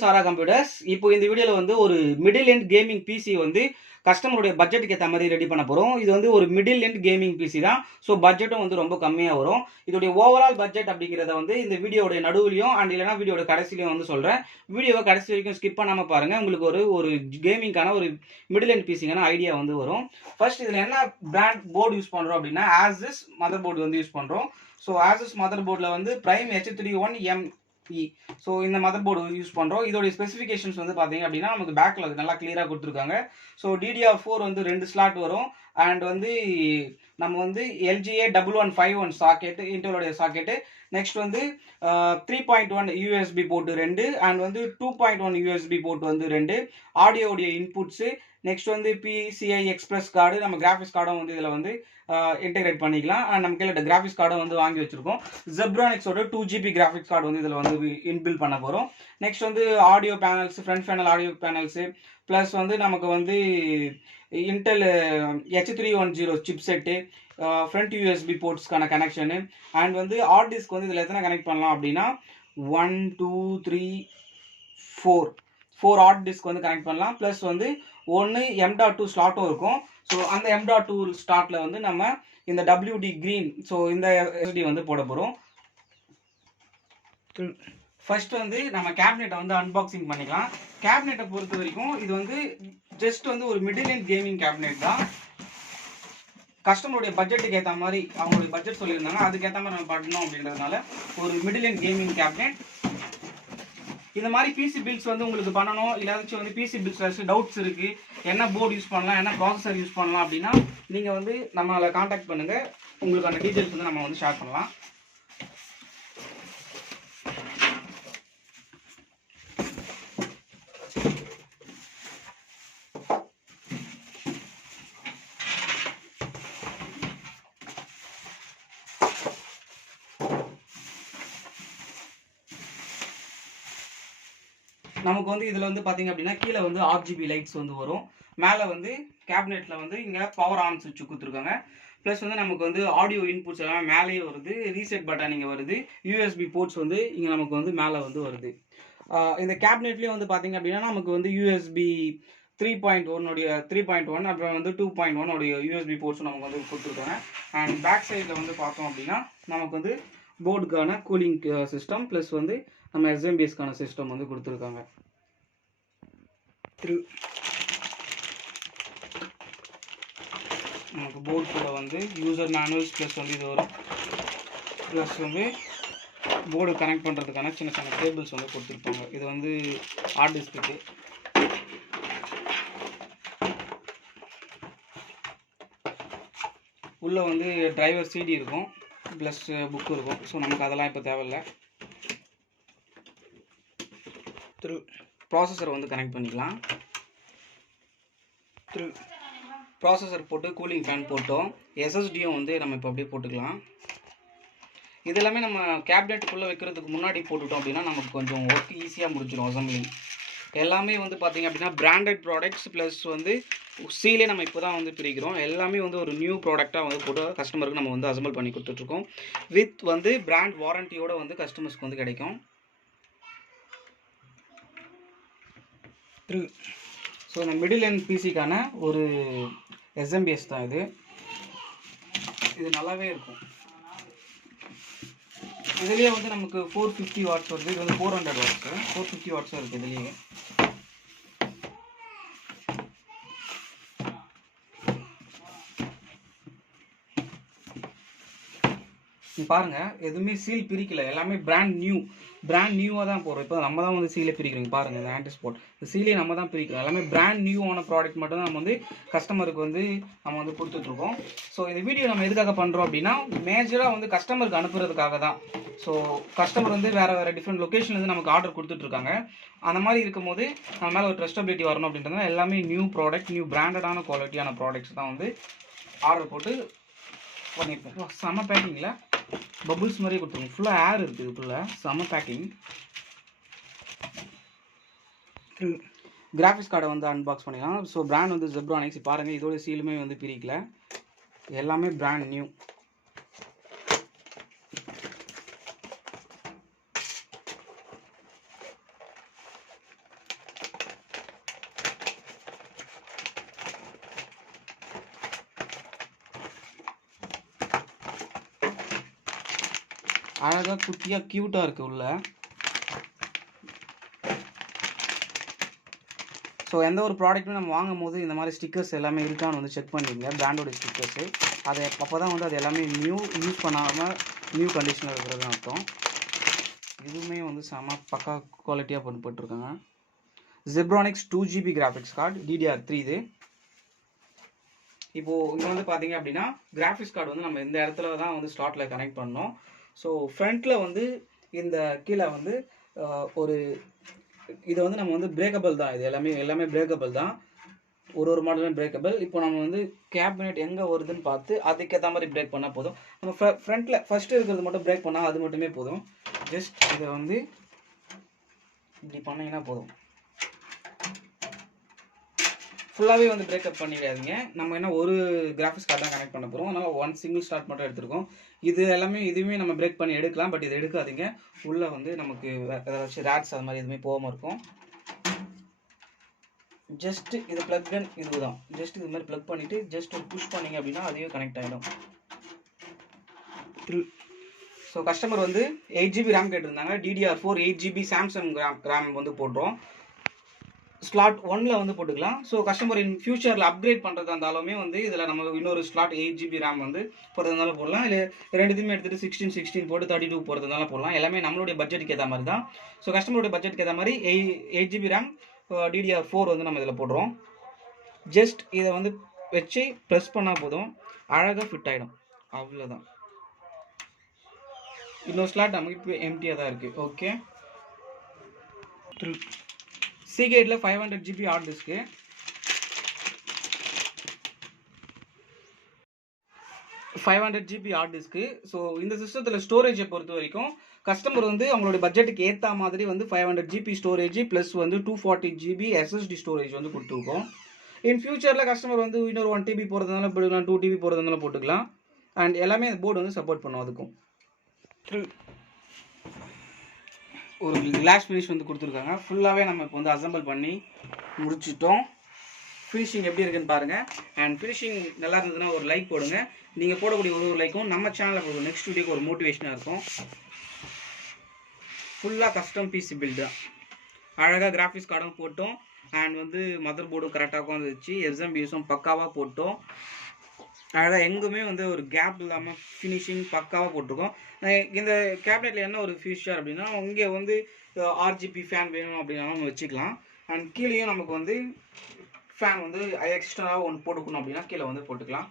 சாரா computers. இப்போ இந்த வீடியோல வந்து ஒரு மிடில் எண்ட் கேமிங் பிசி வந்து கஸ்டமருடைய பட்ஜெட்டுக்கு ஏற்ற மாதிரி ரெடி பண்ண போறோம். இது வந்து ஒரு மிடில் எண்ட் கேமிங் பிசி தான். ஸோ பட்ஜெட்டும் வந்து ரொம்ப கம்மியா வரும். இதோடைய ஓவரால் பட்ஜெட் அப்படிங்கிறத வந்து இந்த வீடியோட நடுவுலையும் அண்ட் இல்லைனா வீடியோட கடைசிலையும் வந்து சொல்றேன். வீடியோவை கடைசி வரைக்கும் ஸ்கிப் பண்ணாம பாருங்க. உங்களுக்கு ஒரு கேமிங்கான ஒரு மிடில் எண்ட் பிசிக்கான ஐடியா வந்து வரும். ஃபர்ஸ்ட் இதுல என்ன பிராண்ட் போர்டு யூஸ் பண்றோம் அப்படின்னா ஆசஸ் மதர் போர்டு வந்து யூஸ் பண்றோம். ஸோ ஆசஸ் மதர் போர்டில் வந்து பிரைம் H31M ஸோ இந்த மதர் போர்டு யூஸ் பண்ணுறோம். இதோடைய ஸ்பெசிஃபிகேஷன்ஸ் வந்து பார்த்தீங்க அப்படின்னா நமக்கு பேக்கில் நல்லா கிளியராக கொடுத்துருக்காங்க. ஸோ DDR4 வந்து 2 ஸ்லாட் வரும். அண்ட் வந்து நம்ம வந்து LGA 1151 சாக்கெட்டு இன்டெலோடைய சாக்கெட்டு. நெக்ஸ்ட் வந்து 3.1 யூஎஸ்பி போர்ட்டு 2 அண்ட் வந்து 2.1 யூஎஸ்பி போர்ட் வந்து 2 ஆடியோடைய இன்புட்ஸு. நெக்ஸ்ட் வந்து PCI எக்ஸ்பிரஸ் கார்டு, நம்ம கிராஃபிக்ஸ் கார்டும் வந்து இதில் வந்து இன்டெகிரேட் பண்ணிக்கலாம். அண்ட் நம்ம கீழே கிராஃபிக்ஸ் கார்டும் வந்து வாங்கி வச்சிருக்கோம். ஜெப்ரானிக்ஸோட 2GB கிராஃபிக்ஸ் கார்டு வந்து இதில் வந்து இன்பில் பண்ண போகிறோம். நெக்ஸ்ட் வந்து audio panels, front panel audio panels, plus வந்து நமக்கு வந்து Intel H310 chipset, front USB போர்ட்ஸ்க்கான கனெக்ஷனு. அண்ட் வந்து ஹார்ட் டிஸ்க் வந்து இதில் எத்தனை கனெக்ட் பண்ணலாம் அப்படின்னா 1 2 3 4 ஹார்ட் டிஸ்க் வந்து கனெக்ட் பண்ணலாம். ப்ளஸ் வந்து ஒன்று M.2 ஸ்லாட்டும் இருக்கும். ஸோ அந்த M.2 ஸ்லாட்டில் வந்து நம்ம இந்த WD green ஸோ இந்த SD வந்து போட போகிறோம். ஃபர்ஸ்ட் வந்து நம்ம கேபினெட்டை வந்து அன்பாக்சிங் பண்ணிக்கலாம். கேபினெட்டை பொறுத்த வரைக்கும் இது வந்து ஜஸ்ட் வந்து ஒரு மிடில் எண்ட் கேமிங் கேபினெட் தான். கஸ்டமருடைய பட்ஜெட்டுக்கு ஏற்ற மாதிரி அவங்களுடைய பட்ஜெட் சொல்லியிருந்தாங்க, அதுக்கேற்ற மாதிரி நம்ம பண்ணணும் அப்படின்றதுனால ஒரு மிடில் எண்ட் கேமிங் கேபினெட். இந்த மாதிரி பிசி பில்ஸ் வந்து உங்களுக்கு பண்ணணும், இல்லாச்சும் வந்து பிசி பில்ஸ் டவுட்ஸ் இருக்கு, என்ன போர்டு யூஸ் பண்ணலாம், என்ன ப்ராசஸர் யூஸ் பண்ணலாம் அப்படின்னா நீங்கள் வந்து நம்மளை காண்டாக்ட் பண்ணுங்க. உங்களுக்கான டீட்டெயில்ஸ் வந்து நம்ம வந்து ஷேர் பண்ணலாம். நமக்கு வந்து இதில் வந்து பார்த்தீங்க அப்படின்னா கீழே வந்து RGB லைட்ஸ் வந்து வரும். மேலே வந்து கேபினெட்டில் வந்து இங்கே பவர் ஆன் சுவிட்ச் கொடுத்துருக்காங்க. ப்ளஸ் வந்து நமக்கு வந்து ஆடியோ இன்புட்ஸ் எல்லாம் மேலேயே வருது. ரீசெட் பட்டன் இங்கே வருது. யூஎஸ்பி போர்ட்ஸ் வந்து இங்கே நமக்கு வந்து மேலே வந்து வருது. இந்த கேபினெட்லேயே வந்து பார்த்தீங்க அப்படின்னா நமக்கு வந்து USB 3.1 அப்புறம் வந்து 2.1 உடைய யூஎஸ்பி போர்ட்ஸும் நமக்கு வந்து கொடுத்துருக்காங்க. அண்ட் பேக் சைடில் வந்து பார்த்தோம் அப்படின்னா நமக்கு வந்து போர்டுக்கான கூலிங் சிஸ்டம் ப்ளஸ் வந்து நம்ம SMBSக்கான சிஸ்டம் வந்து கொடுத்துருக்காங்க. நமக்கு போர்டு கூட வந்து யூசர் மேனுவல்ஸ் ப்ளஸ் வந்து இது வரும். ப்ளஸ் வந்து போர்டு கனெக்ட் பண்ணுறதுக்கான சின்ன சின்ன கேபிள்ஸ் வந்து கொடுத்துருப்பாங்க. இது வந்து ஹார்ட் டிஸ்க்கு. உள்ளே வந்து டிரைவர் CD இருக்கும், ப்ளஸ் புக்கு இருக்கும். ஸோ நமக்கு அதெல்லாம் இப்போ தேவையில்லை. ப்ராசஸரை வந்து கனெக்ட் பண்ணிக்கலாம். ப்ராசஸர் போட்டு கூலிங் ஃபேன் போட்டோம். SSDயும் வந்து நம்ம இப்போ அப்படியே போட்டுக்கலாம். இது எல்லாமே நம்ம கேபினெட்டுக்குள்ளே வைக்கிறதுக்கு முன்னாடி போட்டுட்டோம் அப்படின்னா நமக்கு கொஞ்சம் ஒர்க் ஈஸியாக முடிச்சிடும். அசம்பிளிங் எல்லாமே வந்து பார்த்திங்க அப்படின்னா பிராண்டட் ப்ராடக்ட்ஸ் ப்ளஸ் வந்து சீலே நம்ம இப்போ தான் வந்து பிரிக்கிறோம். எல்லாமே வந்து ஒரு நியூ ப்ராடக்டாக வந்து போட்டு கஸ்டமருக்கு நம்ம வந்து அசம்பிள் பண்ணி கொடுத்துட்ருக்கோம். வித் வந்து பிராண்ட் வாரண்டியோடு வந்து கஸ்டமர்ஸ்க்கு வந்து கிடைக்கும். ஸோ இந்த மிடில் எண்ட் பிசிக்கான ஒரு SMBS தான் இது. இது நல்லாவே இருக்கும். இதுலேயே வந்து நமக்கு 450 வாட்ஸ் வருது. இது வந்து 400 வாட்ஸு 450 வாட்ஸும் இருக்குது இதுலேயே. பாருங்கள், எதுவுமே சீல் பிரிக்கல, எல்லாமே பிராண்ட் நியூவாக தான் போடுறோம். இப்போ நம்ம தான் வந்து சீலே பிரிக்கிறோங்க. பாருங்கள், இந்த ஆன்டி ஸ்பாட் இந்த சீலே நம்ம தான் பிரிக்கிறோம். எல்லாமே பிராண்ட் நியூவான ப்ராடக்ட் மட்டும் தான் நம்ம வந்து கஸ்டமருக்கு வந்து நம்ம வந்து கொடுத்துட்ருக்கோம். ஸோ இந்த வீடியோ நம்ம எதுக்காக பண்ணுறோம் அப்படின்னா மேஜராக வந்து கஸ்டமருக்கு அனுப்புறதுக்காக தான். ஸோ கஸ்டமர் வந்து வேறு டிஃப்ரெண்ட் லொக்கேஷன்லேருந்து நமக்கு ஆர்டர் கொடுத்துட்ருக்காங்க. அந்த மாதிரி இருக்கும்போது நம்ம மேலே ஒரு ட்ரஸ்டபிலிட்டி வரணும் அப்படின்றதுனால எல்லாமே நியூ ப்ராடக்ட், நியூ பிராண்டடான குவாலிட்டியான ப்ராடக்ட்ஸ் தான் வந்து ஆர்டர் போட்டு பண்ணியிருக்கோம். செம்ம பேக்கிங்கில் பபுள்ஸ் மாதிரியே கொடுத்துருங்க. ஃபுல்லாக ஏர் இருக்குது இதுக்குள்ளே. செம்ம பேக்கிங். கிராஃபிக்ஸ் கார்டை வந்து அன்பாக்ஸ் பண்ணிக்கலாம். ஸோ பிராண்ட் வந்து ஜெப்ரானிக்ஸ். பாருங்கள், இதோட சீலுமே வந்து பிரிக்கல, எல்லாமே பிராண்ட் நியூ. அழகாக குட்டியாக க்யூட்டாக இருக்குது உள்ள. ஸோ எந்த ஒரு ப்ராடக்ட்டும் நம்ம வாங்கும் போது இந்த மாதிரி ஸ்டிக்கர்ஸ் எல்லாமே இருக்கான்னு வந்து செக் பண்ணிடுங்க, பிராண்டோட ஸ்டிக்கர்ஸு. அதை அப்போ தான் வந்து அது எல்லாமே யூஸ் பண்ணாமல் நியூ கண்டிஷனில் இருக்கிறதுன்னு அர்த்தம். இதுவுமே வந்து செம பக்கா குவாலிட்டியாக போட்டுருக்காங்க. Zebronics 2GB graphics card DDR3 இது. இப்போது இங்கே வந்து பார்த்தீங்க அப்படின்னா கிராஃபிக்ஸ் கார்டு வந்து நம்ம இந்த இடத்துல தான் வந்து ஸ்லாட்டில் கனெக்ட் பண்ணோம். ஸோ ஃப்ரண்ட்டில் வந்து இந்த கீழே வந்து ஒரு இதை வந்து நம்ம வந்து பிரேக்கபிள் தான், இது எல்லாமே பிரேக்கபிள் தான், ஒரு மாடலும் பிரேக்கபிள். இப்போ நம்ம வந்து கேபினெட் எங்கே வருதுன்னு பார்த்து அதுக்கேற்ற மாதிரி பிரேக் பண்ணால் போதும். நம்ம ஃப்ரண்ட்டில் ஃபஸ்ட்டு இருக்கிறது மட்டும் பிரேக் பண்ணால் அது மட்டுமே போதும். ஜஸ்ட் இதை வந்து இப்படி பண்ணிங்கன்னா போதும். ஃபுல்லாகவே வந்து பிரேக்கப் பண்ணிடாதீங்க. நம்ம என்ன ஒரு கிராஃபிக்ஸ் கார்டு தான் கனெக்ட் பண்ண போகிறோம், அதனால் ஒன் சிங்கிள் ஸ்லாட் மட்டும் எடுத்துருக்கோம். இதுவுமே நம்ம பிரேக் பண்ணி எடுக்கலாம், பட் இது எடுக்காதீங்க. உள்ளே வந்து நமக்கு ஏதாச்சும் ரேட்ஸ் அது மாதிரி எதுவுமே போகாமல் இருக்கும். ஜஸ்ட்டு இது ப்ளக் அண்ட் இதுதான், ஜஸ்ட் இது மாதிரி ப்ளக் பண்ணிவிட்டு ஜஸ்ட் ஒரு புஷ் பண்ணிங்க அப்படின்னா அதுவே கனெக்ட் ஆகிடும். ஸோ கஸ்டமர் வந்து 8GB ரேம் கேட்டிருந்தாங்க. DDR4 8GB சாம்சங் ரேம் வந்து போடுறோம். ஸ்லாட் 1ல் வந்து போட்டுக்கலாம். ஸோ கஸ்டமர் இன் ஃபியூச்சரில் அப்கிரேட் பண்ணுறதா இருந்தாலுமே வந்து இதில் நம்ம இன்னொரு ஸ்லாட் 8GB ரேம் வந்து போடுறதுனால போடலாம். இல்லை ரெண்டுத்தையுமே எடுத்துகிட்டு 16 போட்டு 32 போடுறதுனால போடலாம். எல்லாமே நம்மளுடைய பட்ஜெட்டுக்கு ஏற்ற மாதிரி தான். ஸோ கஸ்டமருடைய பட்ஜெட்டுக்கு ஏற்ற மாதிரி 8GB ரேம் DDR4 வந்து நம்ம இதில் போடுறோம். ஜஸ்ட் இதை வந்து வச்சு ப்ரெஸ் பண்ணால் போதும், அழகாக ஃபிட் ஆகிடும், அவ்வளோதான். இன்னொரு ஸ்லாட் நமக்கு இப்போ எம்டியாக தான் இருக்குது. ஓகே, சீகேட்டில் 500GB hard disk. Hard disk. So இந்த சிஸ்டத்தில் ஸ்டோரேஜை பொறுத்த வரைக்கும் கஸ்டமர் வந்து அவங்களுடைய பட்ஜெட்டுக்கு ஏற்ற மாதிரி வந்து 500GB ஸ்டோரேஜ் ப்ளஸ் வந்து 240GB SSD ஸ்டோரேஜ் வந்து கொடுத்துருக்கோம். இன் ஃபியூச்சரில் கஸ்டமர் வந்து இன்னொரு 1TB போகிறதுனால போட்டுக்கலாம், 2TB போகிறதுனால போட்டுக்கலாம். அண்ட் எல்லாமே போர்டு வந்து சப்போர்ட் பண்ணும். அதுக்கும் ஒரு கிளாஸ் ஃபினிஷ் வந்து கொடுத்துருக்காங்க. ஃபுல்லாகவே நம்ம இப்போ வந்து அசம்பிள் பண்ணி முடிச்சிட்டோம். ஃபினிஷிங் எப்படி இருக்குன்னு பாருங்கள். அண்ட் ஃபினிஷிங் நல்லா இருந்ததுன்னா ஒரு லைக் போடுங்க. நீங்கள் போடக்கூடிய ஒரு லைக்கும் நம்ம சேனலில் போடுவோம் நெக்ஸ்ட் வீடியோக்கு ஒரு மோட்டிவேஷனாக இருக்கும். ஃபுல்லாக கஸ்டம் பிசி பில்டு தான். அழகாக கிராஃபிக்ஸ் கார்டும் போட்டோம். அண்ட் வந்து மதர் போர்டும் கரெக்டாக வந்துச்சு. எஸ்எம்பிஎஸும் பக்காவாக போட்டோம். அழகாக எங்குமே வந்து ஒரு கேப் இல்லாமல் ஃபினிஷிங் பக்காவாக போட்டிருக்கோம். இந்த கேபினெட்டில் என்ன ஒரு ஃபீச்சர் அப்படின்னா, இங்கே வந்து RGB ஃபேன் வேணும் அப்படின்னாலும் நம்ம வச்சுக்கலாம். அண்ட் கீழேயும் நமக்கு வந்து ஃபேன் வந்து எக்ஸ்ட்ராவாக ஒன்று போட்டுக்கணும் அப்படின்னா கீழே வந்து போட்டுக்கலாம்.